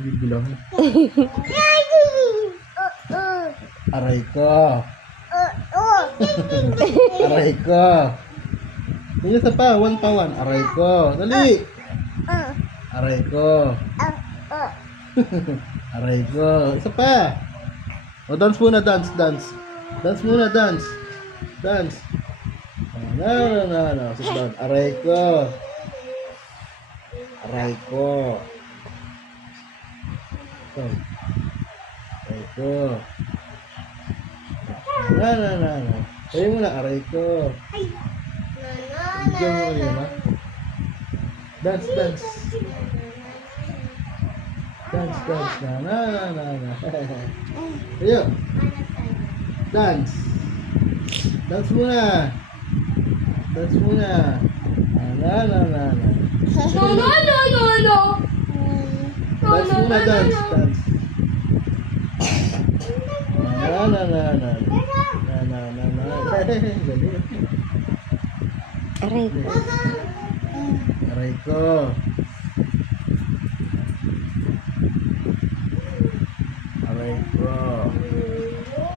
Bibilang. Aray ko. Aray ko. Yung isa pa, one pa one. Aray ko. Dali. Aray ko. Aray ko. Isa pa. O, dance muna, dance, dance. Dance muna, dance. Dance. No. Sit down. Aray ko. Aray ko. Ito. Aray ko. No. Sabi mo na, aray ko. Bigyan mo rin ha. Dance, dance. Dance. Na. Ayo. Dance. Dance muna. Dance muna. Na. No. Dance muna, dance. Na. Aray ko. Aray ko. Aray ko.